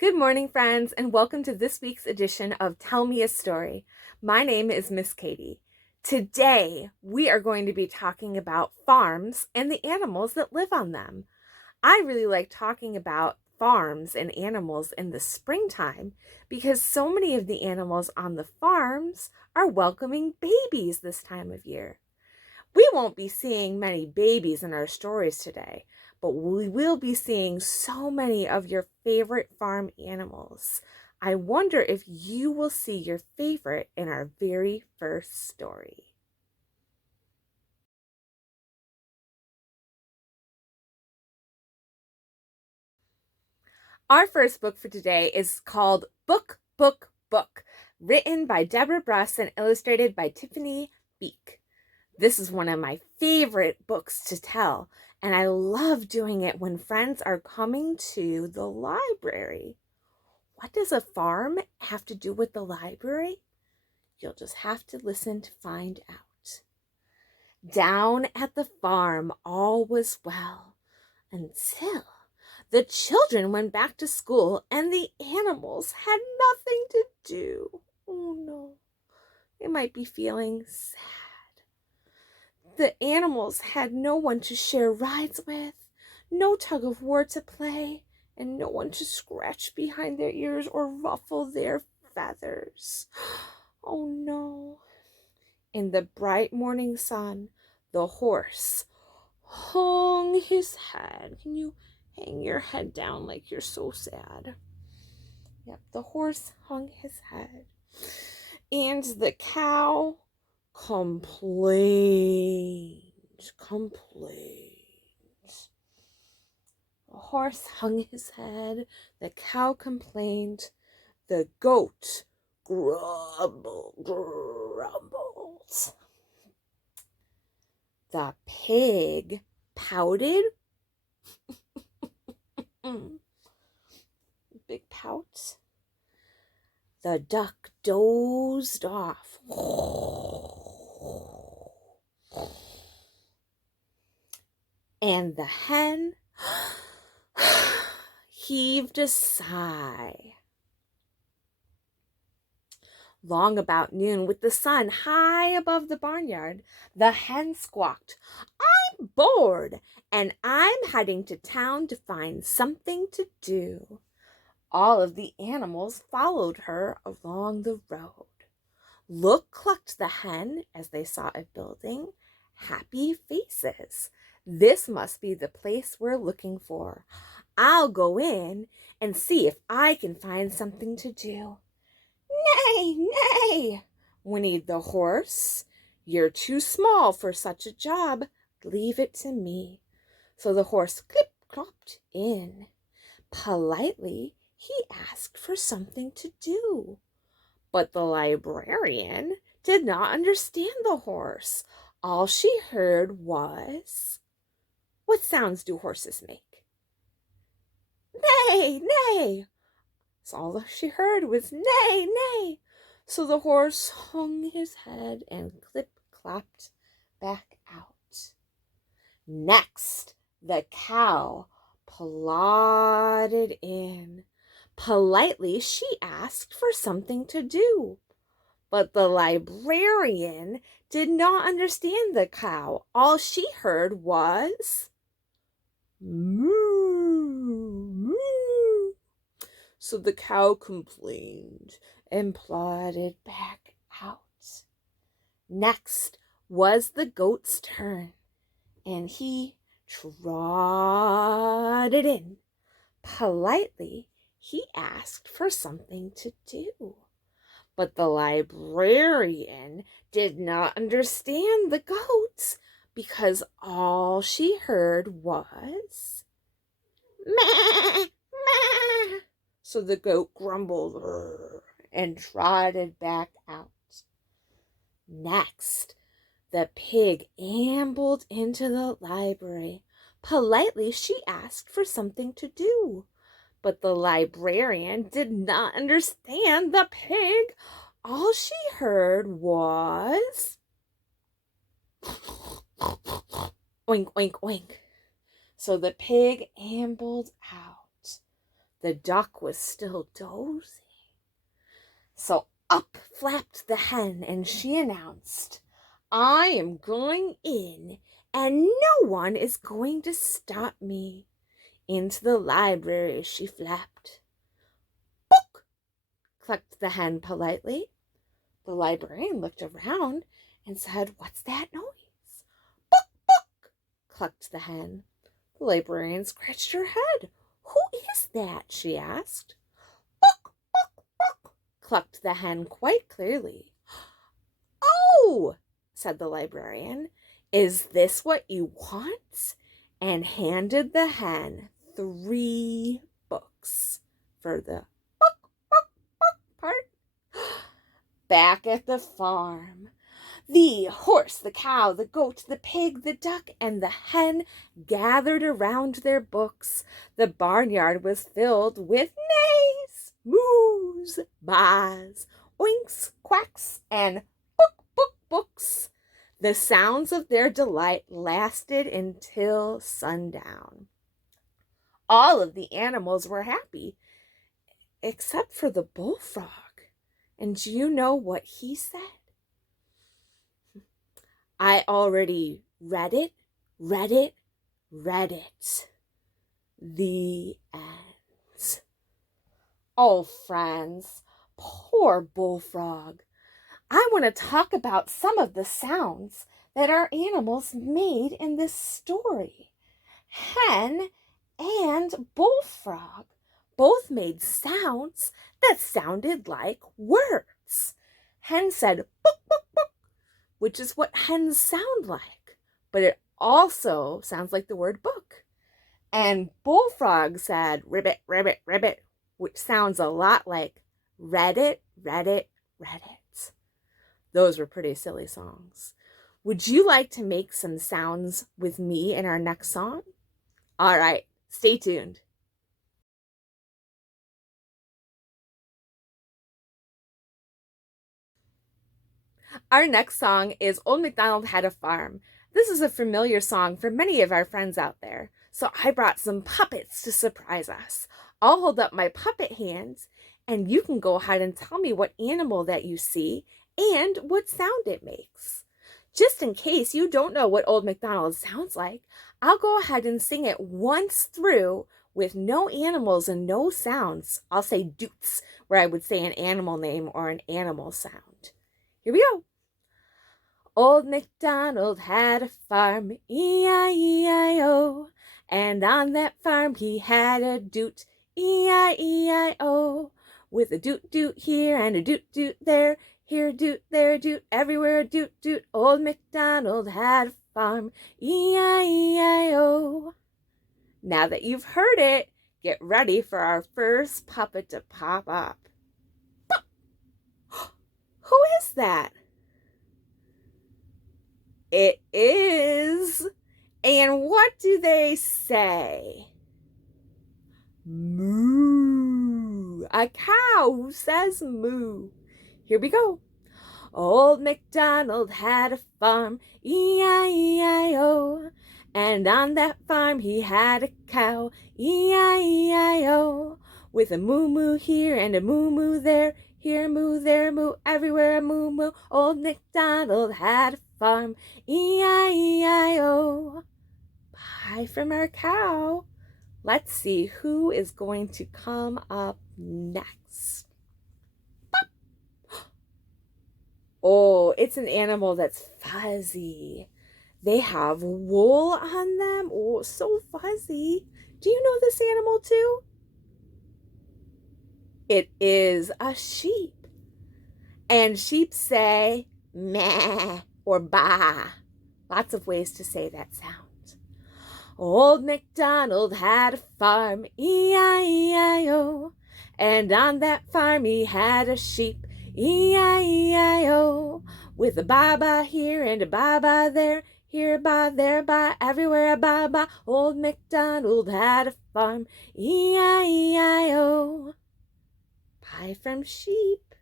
Good morning, friends, and welcome to this week's edition of Tell Me a Story. My name is Miss Katie. Today, we are going to be talking about farms and the animals that live on them. I really like talking about farms and animals in the springtime because so many of the animals on the farms are welcoming babies this time of year. We won't be seeing many babies in our stories today, but we will be seeing so many of your favorite farm animals. I wonder if you will see your favorite in our very first story. Our first book for today is called Book, written by Deborah Bruss and illustrated by Tiffany Beek. This is one of my favorite books to tell, and I love doing it when friends are coming to the library. What does a farm have to do with the library? You'll just have to listen to find out. Down at the farm, all was well until the children went back to school and the animals had nothing to do. Oh no, they might be feeling sad. The animals had no one to share rides with, no tug of war to play, and no one to scratch behind their ears or ruffle their feathers. Oh no. In the bright morning sun, the horse hung his head. Can you hang your head down like you're so sad? Yep, the horse hung his head. And the cow complained. The horse hung his head. The cow complained. The goat grumbled. The pig pouted. Big pout. The duck dozed off. And the hen heaved a sigh. Long about noon, with the sun high above the barnyard, the hen squawked, "I'm bored, and I'm heading to town to find something to do." All of the animals followed her along the road. Look, clucked the hen as they saw a building. Happy faces. This must be the place we're looking for. I'll go in and see if I can find something to do. Neigh, neigh, whinnied the horse. You're too small for such a job. Leave it to me. So the horse clip-clopped in. Politely, he asked for something to do. But the librarian did not understand the horse. All she heard was, what sounds do horses make? Neigh, neigh. So all she heard was neigh, neigh. So the horse hung his head and clip-clopped back out. Next, the cow plodded in. Politely, she asked for something to do. But the librarian did not understand the cow. All she heard was moo, moo. So the cow complained and plodded back out. Next was the goat's turn, and he trotted in. Politely, he asked for something to do. But the librarian did not understand the goats because all she heard was meh, meh. So the goat grumbled and trotted back out. Next, the pig ambled into the library. Politely, she asked for something to do. But the librarian did not understand the pig. All she heard was oink, oink, oink. So the pig ambled out. The duck was still dozing. So up flapped the hen, and she announced, I am going in, and no one is going to stop me. Into the library she flapped. Book! Clucked the hen politely. The librarian looked around and said, What's that noise? Book, book! Clucked the hen. The librarian scratched her head. Who is that? She asked. Book, book, book! Clucked the hen quite clearly. Oh, said the librarian, is this what you want? And handed the hen 3 books for the book part. Back at the farm, the horse, the cow, the goat, the pig, the duck, and the hen gathered around their books. The barnyard was filled with neighs, moos, baahs, oinks, quacks, and books. The sounds of their delight lasted until sundown. All of the animals were happy, except for the bullfrog. And do you know what he said? I already read it. The end. Oh, friends, poor bullfrog. I want to talk about some of the sounds that our animals made in this story. Hen and bullfrog both made sounds that sounded like words. Hen said, book, book, book, which is what hens sound like, but it also sounds like the word book. And bullfrog said, ribbit, ribbit, ribbit, which sounds a lot like read it. Those were pretty silly songs. Would you like to make some sounds with me in our next song? All right, stay tuned. Our next song is Old MacDonald Had a Farm. This is a familiar song for many of our friends out there, so I brought some puppets to surprise us. I'll hold up my puppet hands, and you can go ahead and tell me what animal that you see and what sound it makes. Just in case you don't know what Old MacDonald sounds like, I'll go ahead and sing it once through with no animals and no sounds. I'll say doots, where I would say an animal name or an animal sound. Here we go. Old MacDonald had a farm, E-I-E-I-O, and on that farm he had a doot, E-I-E-I-O, with a doot here and a doot there, here a doot, there a doot, everywhere a doot. Old MacDonald had a farm, E-I-E-I-O. Now that you've heard it, get ready for our first puppet to pop up. Pop! Who is that? It is. And what do they say? Moo. A cow who says moo. Here we go. Old MacDonald had a farm, E-I-E-I-O, and on that farm he had a cow, E-I-E-I-O, with a moo here and a moo there, here a moo, there a moo, everywhere a moo. Old MacDonald had a farm, E-I-E-I-O. Bye from our cow. Let's see who is going to come up next. Pop. Oh, it's an animal that's fuzzy. They have wool on them. Oh, so fuzzy. Do you know this animal too? It is a sheep. And sheep say meh or baa. Lots of ways to say that sound. Old MacDonald had a farm, E-I-E-I-O, and on that farm he had a sheep, E-I-E-I-O, with a baa here and a baa there, here a baa, there a baa, everywhere a baa. Old MacDonald had a farm, E-I-E-I-O. Pie from sheep.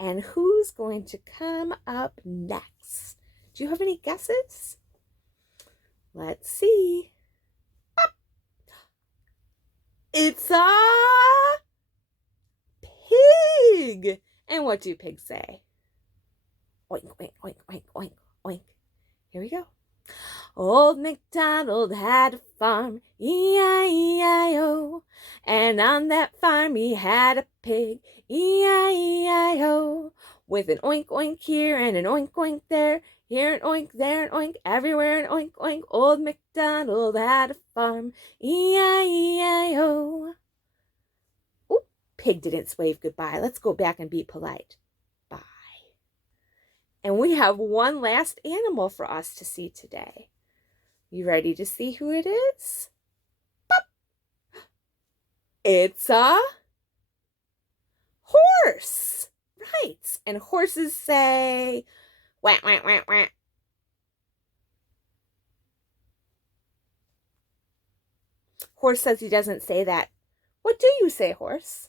And who's going to come up next? Do you have any guesses? Let's see. It's a pig. And what do pigs say? Oink, oink, oink, oink, oink, oink. Here we go. Old MacDonald had a farm, E-I-E-I-O. And on that farm he had a pig, E-I-E-I-O. With an oink, oink here and an oink, oink there. Here an oink, there an oink, everywhere an oink, oink. Old MacDonald had a farm, E-I-E-I-O. Oop, pig didn't wave goodbye. Let's go back and be polite. Bye. And we have one last animal for us to see today. You ready to see who it is? Pop. It's a horse. Right. And horses say, wah, wah, wah, wah. Horse says he doesn't say that. What do you say, horse?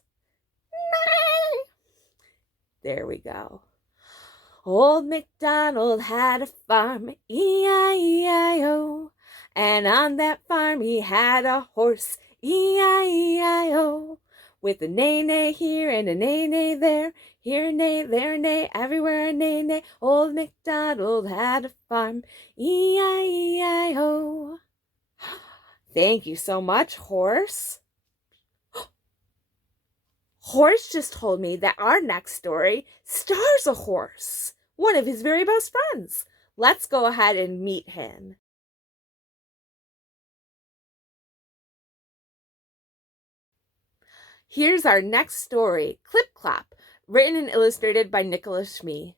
Neigh. There we go. Old MacDonald had a farm, E-I-E-I-O. And on that farm he had a horse, E-I-E-I-O. With a neigh, neigh here and a neigh, neigh there. Here a neigh, there a neigh, everywhere a neigh, neigh. Old MacDonald had a farm, E-I-E-I-O. Thank you so much, horse. Horse just told me that our next story stars a horse, one of his very best friends. Let's go ahead and meet him. Here's our next story, Clip Clop, written and illustrated by Nicholas Schmee.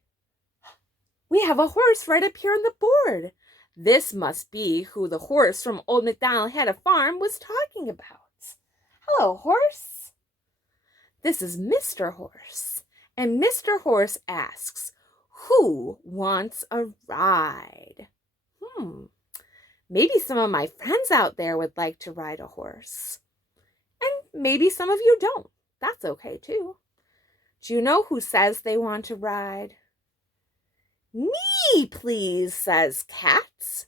We have a horse right up here on the board. This must be who the horse from Old MacDonald Had a Farm was talking about. Hello, horse. This is Mr. Horse, and Mr. Horse asks, who wants a ride? Maybe some of my friends out there would like to ride a horse. And maybe some of you don't. That's okay too. Do you know who says they want to ride? Me, please, says Cat.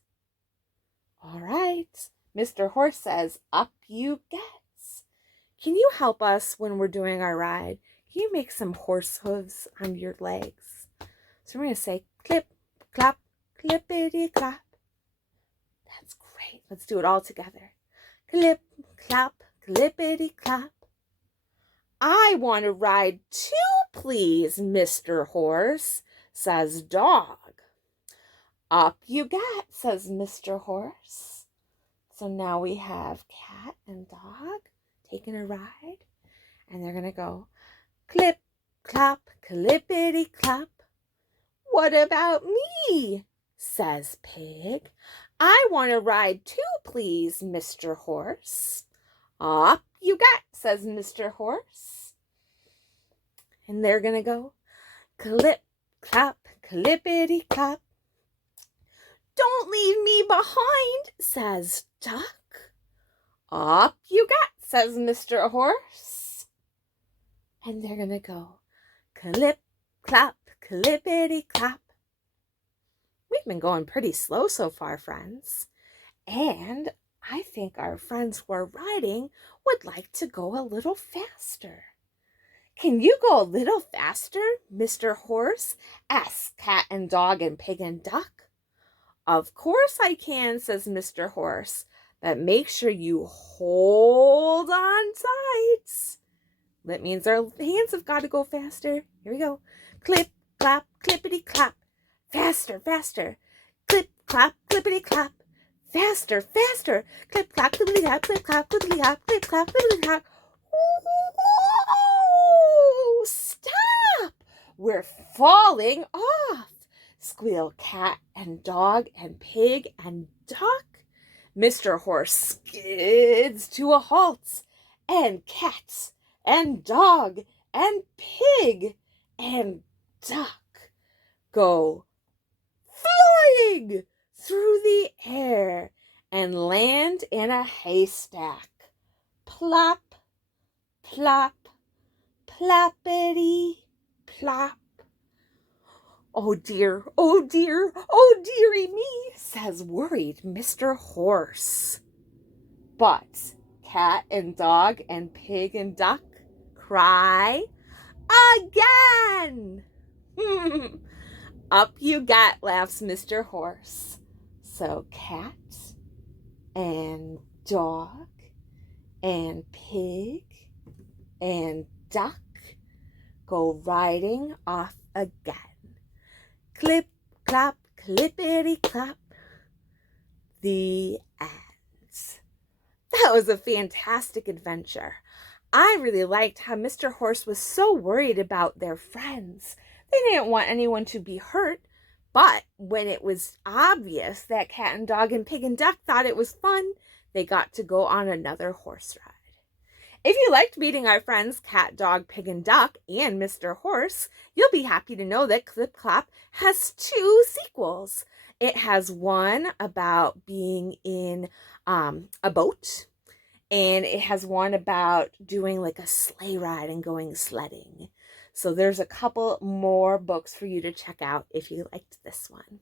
All right. Mr. Horse says, up you get. Can you help us when we're doing our ride? Can you make some horse hooves on your legs? So we're going to say clip, clop, clippity clop. That's great. Let's do it all together. Clip, clop, clippity clop. I want to ride too, please, Mr. Horse, says Dog. Up you get, says Mr. Horse. So now we have Cat and Dog taking a ride, and they're going to go clip, clop, clippity clop. What about me? Says Pig. I want to ride too, please, Mr. Horse. Up you get, says Mr. Horse. And they're going to go clip, clop, clippity clop. Don't leave me behind, says Duck. Up you get, says Mr. Horse. And they're going to go clip, clop, clippity clop. We've been going pretty slow so far, friends. And I think our friends who are riding would like to go a little faster. Can you go a little faster, Mr. Horse? Asks Cat and Dog and Pig and Duck. Of course I can, says Mr. Horse. But make sure you hold on tight. That means our hands have got to go faster. Here we go. Clip, clop, clippity clop. Faster, faster. Clip, clop, clippity clop. Faster, faster. Clip, clop, clippity clop, clip, clop, clippity clop, clip, clop, clippity clop. Whoa! Stop! We're falling off. Squeal Cat and Dog and Pig and Duck. Mr. Horse skids to a halt, and Cat and Dog and Pig and Duck go flying through the air and land in a haystack. Plop, plop, ploppity, plop. Oh dear, oh dear, oh dearie me, says worried Mr. Horse. But cat and dog and pig and duck cry again. Up you get, laughs Mr. Horse. So cat and dog and pig and duck go riding off again. Clip, clop, clippity clop. The end. That was a fantastic adventure. I really liked how Mr. Horse was so worried about their friends. They didn't want anyone to be hurt, but when it was obvious that cat and dog and pig and duck thought it was fun, they got to go on another horse ride. If you liked meeting our friends Cat, Dog, Pig, and Duck and Mr. Horse, you'll be happy to know that Clip Clop has 2 sequels. It has one about being in a boat, and it has one about doing like a sleigh ride and going sledding. So there's a couple more books for you to check out if you liked this one.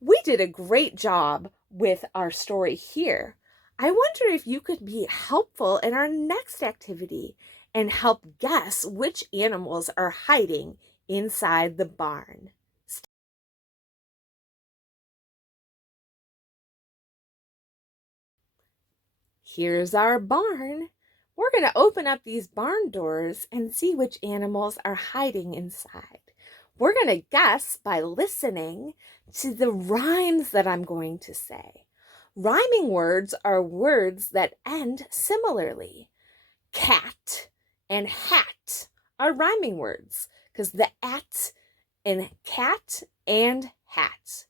We did a great job with our story here. I wonder if you could be helpful in our next activity and help guess which animals are hiding inside the barn. Here's our barn. We're going to open up these barn doors and see which animals are hiding inside. We're going to guess by listening to the rhymes that I'm going to say. Rhyming words are words that end similarly. Cat and hat are rhyming words because the at in cat and hat.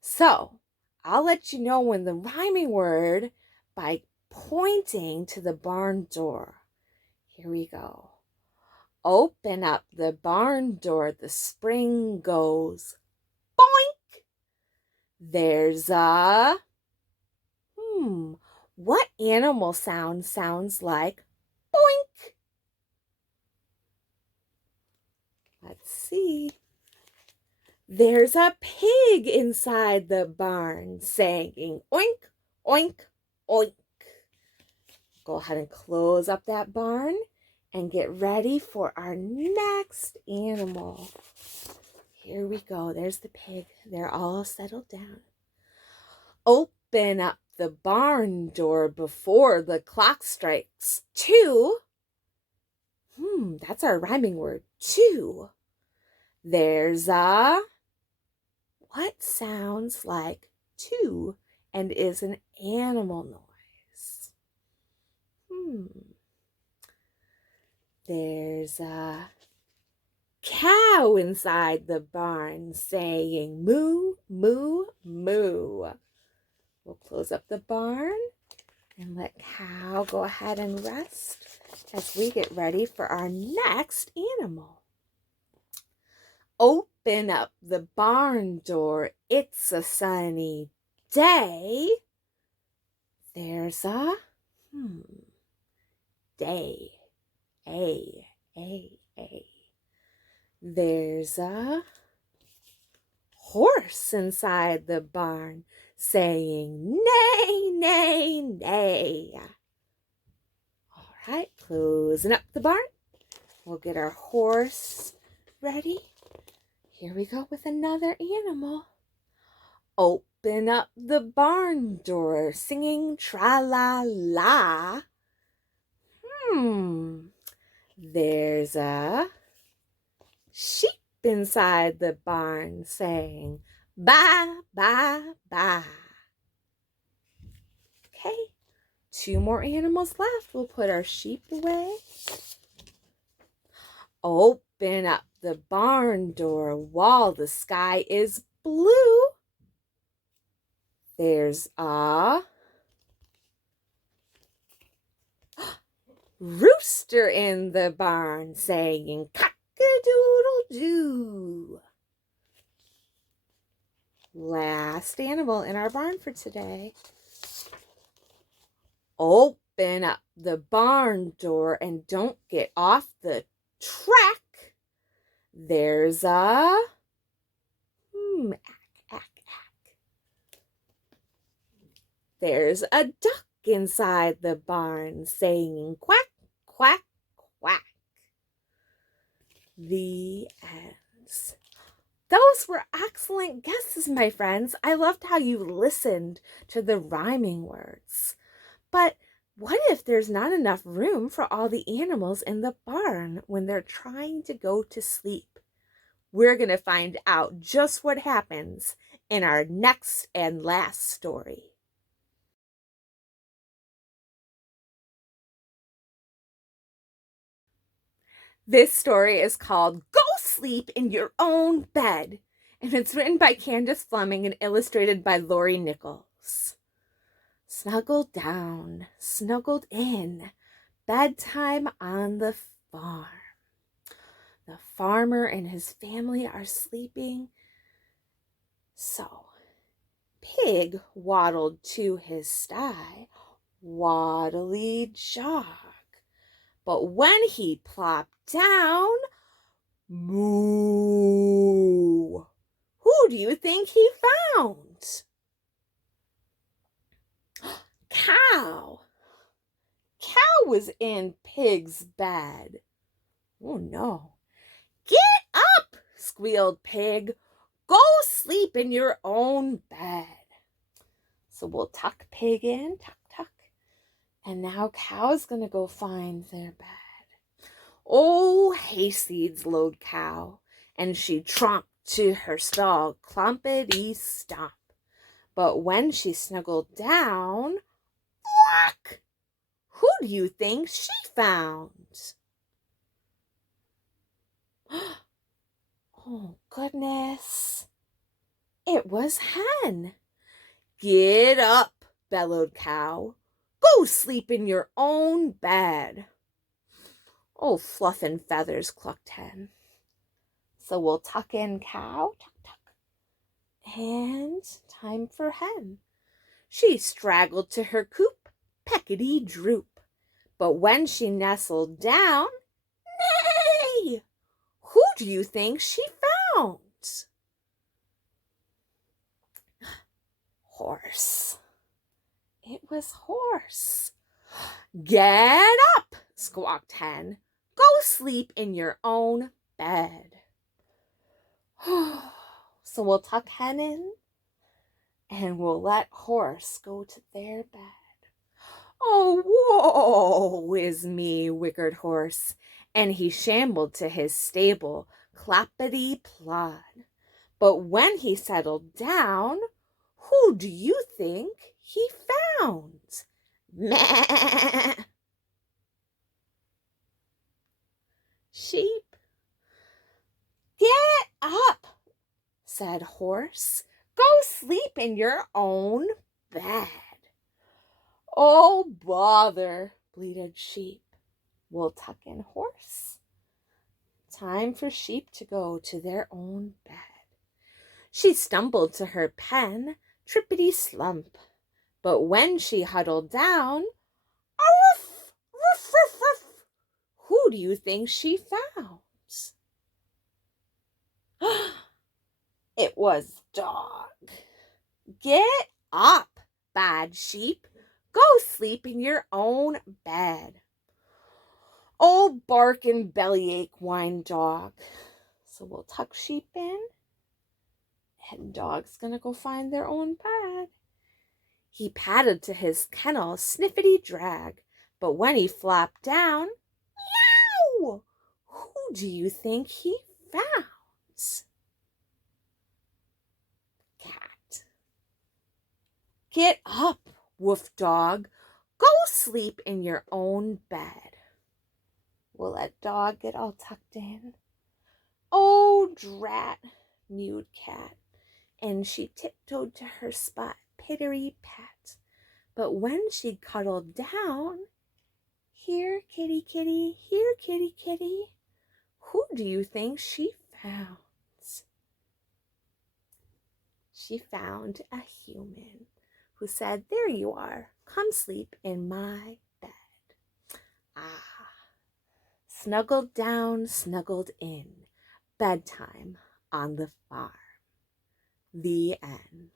So I'll let you know when the rhyming word by pointing to the barn door. Here we go. Open up the barn door, the spring goes boink. There's a what animal sounds like boink? Let's see. There's a pig inside the barn saying oink, oink, oink. Go ahead and close up that barn and get ready for our next animal. Here we go. There's the pig. They're all settled down. Open up the barn door before the clock strikes 2. That's our rhyming word, 2. There's a what sounds like 2 and is an animal noise? There's a cow inside the barn saying moo, moo, moo. We'll close up the barn and let cow go ahead and rest as we get ready for our next animal. Open up the barn door. It's a sunny day. There's a day. A. There's a horse inside the barn saying neigh, neigh, neigh. All right, closing up the barn. We'll get our horse ready. Here we go with another animal. Open up the barn door singing tra-la-la. There's a sheep inside the barn saying baa, baa, baa. Okay, 2 more animals left. We'll put our sheep away. Open up the barn door while the sky is blue. There's a rooster in the barn saying cock-a-doodle-doo. Last animal in our barn for today. Open up the barn door and don't get off the track. There's a ack, ack, ack. There's a duck inside the barn, saying quack, quack, quack. The ends. Those were excellent guesses, my friends. I loved how you listened to the rhyming words. But what if there's not enough room for all the animals in the barn when they're trying to go to sleep? We're going to find out just what happens in our next and last story. This story is called Go Sleep in Your Own Bed, and it's written by Candace Fleming and illustrated by Lori Nichols. Snuggled down, snuggled in, bedtime on the farm. The farmer and his family are sleeping. So, Pig waddled to his sty, waddly jog. But when he plopped down, moo! Who do you think he found? Cow! Cow was in Pig's bed. Oh no. Get up, squealed Pig. Go sleep in your own bed. So we'll tuck Pig in, tuck, tuck. And now Cow's gonna go find their bed. Oh, hayseeds load Cow, and she tromped to her stall, clumpity stomp. But when she snuggled down, quack! Who do you think she found? Oh, goodness. It was Hen. Get up, bellowed Cow. Go sleep in your own bed. Oh, fluff and feathers, clucked Hen. So we'll tuck in Cow, tuck, tuck. And time for Hen. She straggled to her coop, peckety droop. But when she nestled down, neigh! Who do you think she found? Horse. It was Horse. Get up, squawked Hen. Go sleep in your own bed. So we'll tuck Hen in, and we'll let Horse go to their bed. Oh, woe is me, whickered Horse, and he shambled to his stable, clappity plod. But when he settled down, who do you think he found? Meh! Sheep. Get up, said Horse. Go sleep in your own bed. Oh, bother, bleated Sheep. We'll tuck in Horse. Time for Sheep to go to their own bed. She stumbled to her pen, trippity slump. But when she huddled down, arf, ruff, ruff, ruff, who do you think she found? It was Dog. Get up, bad Sheep. Go sleep in your own bed. Oh, bark and bellyache, whined Dog. So we'll tuck Sheep in, and Dog's gonna go find their own bed. He padded to his kennel, sniffity drag, but when he flopped down, meow! Who do you think he found? Cat. Get up, woofed Dog. Go sleep in your own bed. We'll let Dog get all tucked in. Oh, drat, mewed Cat, and she tiptoed to her spot, pittery pat. But when she cuddled down, here, kitty, kitty, here, kitty, kitty, who do you think she found? She found a human who said, there you are, come sleep in my bed. Ah, snuggled down, snuggled in, bedtime on the farm. The end.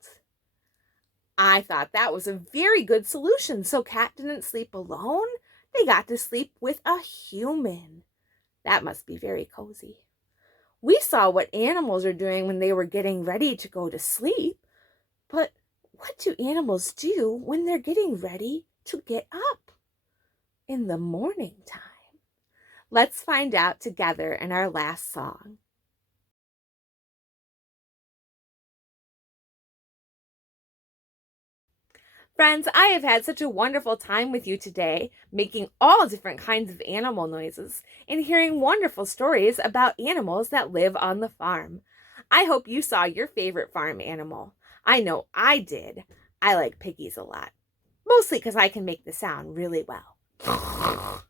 I thought that was a very good solution. So Cat didn't sleep alone. They got to sleep with a human. That must be very cozy. We saw what animals are doing when they were getting ready to go to sleep. But what do animals do when they're getting ready to get up in the morning time? Let's find out together in our last song. Friends, I have had such a wonderful time with you today, making all different kinds of animal noises and hearing wonderful stories about animals that live on the farm. I hope you saw your favorite farm animal. I know I did. I like piggies a lot, mostly because I can make the sound really well.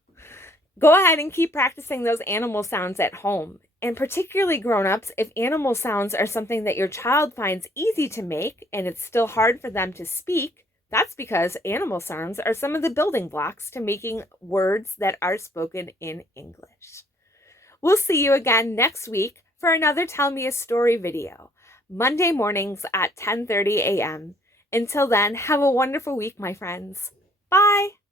Go ahead and keep practicing those animal sounds at home. And particularly grown-ups, if animal sounds are something that your child finds easy to make and it's still hard for them to speak, that's because animal sounds are some of the building blocks to making words that are spoken in English. We'll see you again next week for another Tell Me a Story video, Monday mornings at 10:30 a.m. Until then, have a wonderful week, my friends. Bye!